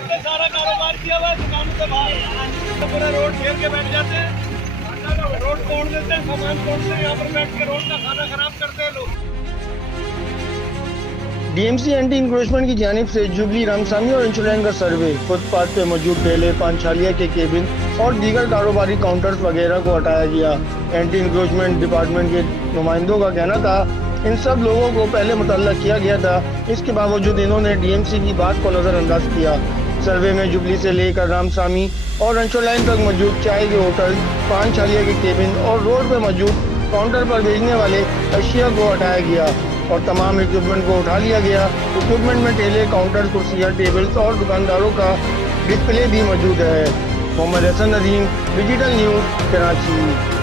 सारा कारोबार किया हुआ है दुकानों से बाहर, तो पूरा रोड घेर के बैठ जाते हैं, रोड तोड़ देते हैं, सामान तोड़ते हैं, यहाँ पर बैठ के रोड का खाना खराब करते हैं लोग। डीएमसी एंटी इंक्रोचमेंट की जानिब से जुबली रामसामी और इंचुलैन का सर्वे, फुटपाथ पे मौजूद ठेले, पानछालिया के केबिन और दीगर कारोबारी काउंटर्स वगैरह को हटाया गया। एंटी इंक्रोचमेंट डिपार्टमेंट के नुमाइंदों का कहना था इन सब लोगों को पहले मुतल्ला किया गया था, इसके बावजूद इन्होंने डीएमसी की बात को नज़रअंदाज किया। सर्वे में जुबली से लेकर रामसामी और अंशुलाइन तक मौजूद चाय के होटल, पानछालिया के केबिन और रोड पर मौजूद काउंटर पर भेजने वाले अशिया को हटाया गया और तमाम इक्विपमेंट को उठा लिया गया। इक्विपमेंट में ठेले, काउंटर, कुर्सियाँ, टेबल्स और दुकानदारों का डिस्प्ले भी मौजूद है। Mohammad Hasan Nadeem, digital news, Karachi.